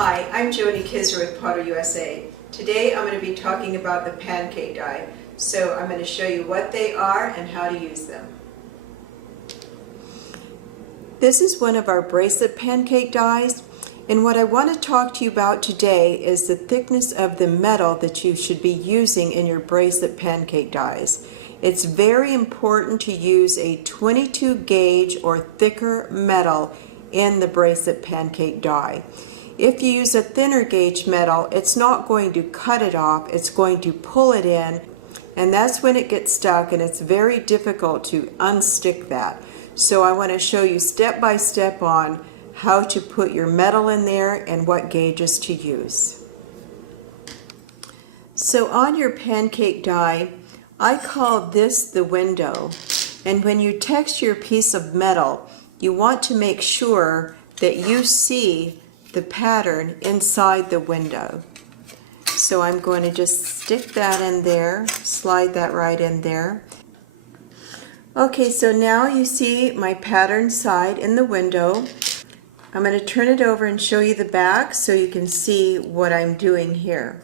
Hi, I'm Joni with Potter USA. Today I'm going to be talking about the pancake die. So I'm going to show you what they are and how to use them. This is one of our bracelet pancake dies, and what I want to talk to you about today is the thickness of the metal that you should be using in your bracelet pancake dies. It's very important to use a 22 gauge or thicker metal in the bracelet pancake die. If you use a thinner gauge metal, it's not going to cut it off, it's going to pull it in, and that's when it gets stuck, and it's very difficult to unstick that. So I want to show you step by step on how to put your metal in there and what gauges to use. So on your pancake die, I call this the window, and when you texture your piece of metal, you want to make sure that you see the pattern inside the window. So I'm going to just stick that in there, slide that right in there. Okay, so now you see my pattern side in the window. I'm going to turn it over and show you the back so you can see what I'm doing here.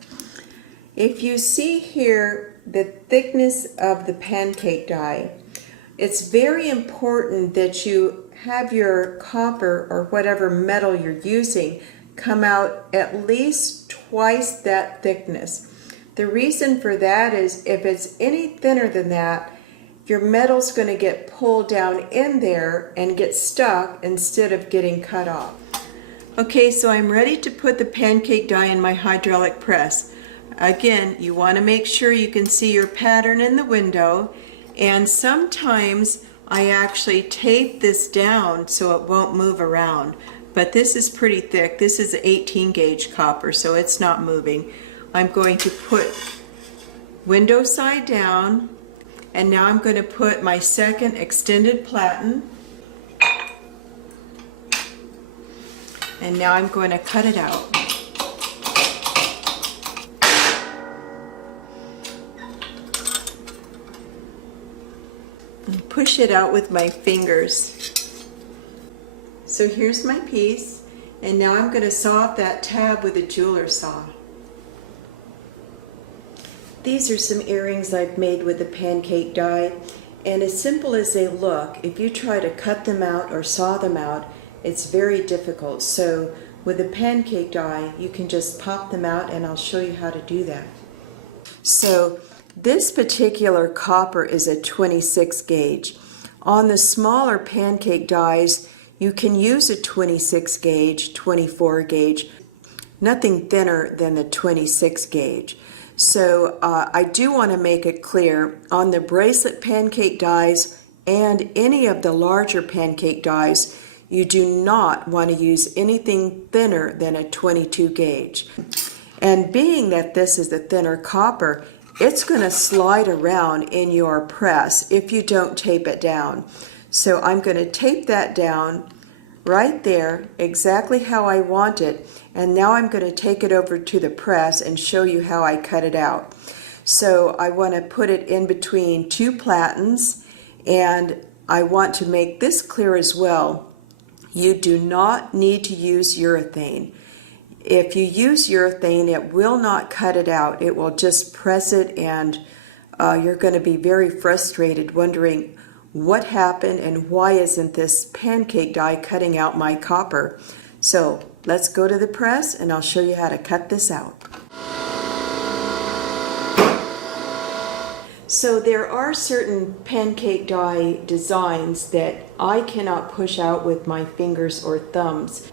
If you see here the thickness of the pancake die, it's very important that you have your copper or whatever metal you're using come out at least twice that thickness. The reason for that is if it's any thinner than that, your metal's going to get pulled down in there and get stuck instead of getting cut off. Okay, so I'm ready to put the pancake die in my hydraulic press. Again, you want to make sure you can see your pattern in the window, and sometimes I actually tape this down so it won't move around, but this is pretty thick. This is 18 gauge copper, so it's not moving. I'm going to put window side down, and now I'm going to put my second extended platen, and now I'm going to cut it out. And push it out with my fingers. So here's my piece, and now I'm going to saw off that tab with a jeweler saw. These are some earrings I've made with the pancake die, and as simple as they look, if you try to cut them out or saw them out, it's very difficult. So with the pancake die, you can just pop them out, and I'll show you how to do that. So this particular copper is a 26 gauge. On the smaller pancake dies, you can use a 26 gauge, 24 gauge, nothing thinner than the 26 gauge. So I do want to make it clear, on the bracelet pancake dies and any of the larger pancake dies, you do not want to use anything thinner than a 22 gauge. And being that this is the thinner copper, it's going to slide around in your press if you don't tape it down. So I'm going to tape that down right there exactly how I want it, and now I'm going to take it over to the press and show you how I cut it out. So I want to put it in between two platens, and I want to make this clear as well. You do not need to use urethane. If you use urethane, it will not cut it out. It will just press it, and you're going to be very frustrated wondering what happened and why isn't this pancake die cutting out my copper. So let's go to the press and I'll show you how to cut this out. So there are certain pancake die designs that I cannot push out with my fingers or thumbs.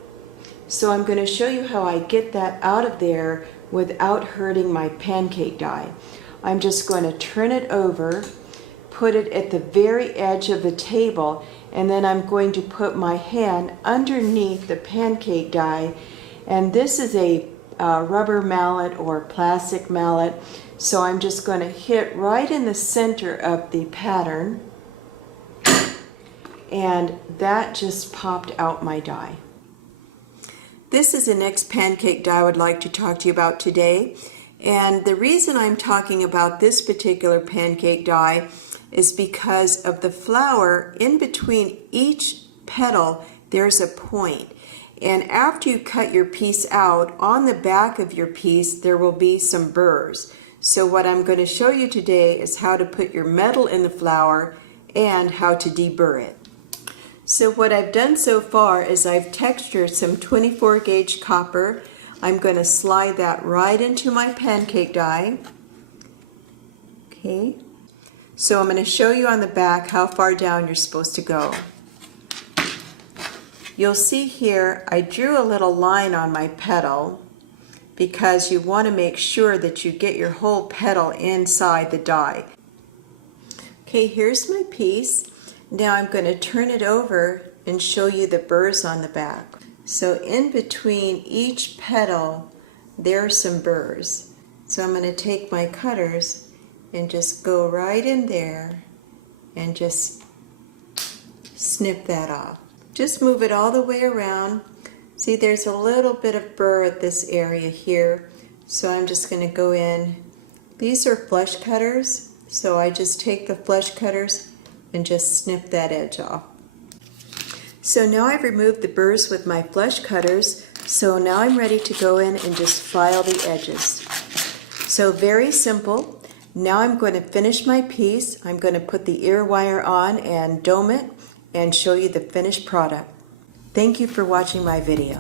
So I'm going to show you how I get that out of there without hurting my pancake die. I'm just going to turn it over, put it at the very edge of the table, and then I'm going to put my hand underneath the pancake die. And this is a rubber mallet or plastic mallet, so I'm just going to hit right in the center of the pattern, and that just popped out my die. This is the next pancake die I would like to talk to you about today, and the reason I'm talking about this particular pancake die is because of the flower. In between each petal there's a point, And after you cut your piece out, on the back of your piece there will be some burrs. So what I'm going to show you today is how to put your metal in the flower and how to deburr it. So what I've done so far is I've textured some 24 gauge copper. I'm going to slide that right into my pancake die. Okay. So I'm going to show you on the back how far down you're supposed to go. You'll see here I drew a little line on my petal because you want to make sure that you get your whole petal inside the die. Okay, here's my piece. Now I'm going to turn it over and show you the burrs on the back. So in between each petal there are some burrs. So I'm going to take my cutters and just go right in there and just snip that off. Just move it all the way around. See, there's a little bit of burr at this area here, so I'm just going to go in. These are flush cutters, so I just take the flush cutters and just snip that edge off. So now I've removed the burrs with my flush cutters, so now I'm ready to go in and just file the edges. So very simple. Now I'm going to finish my piece. I'm going to put the ear wire on and dome it and show you the finished product. Thank you for watching my video.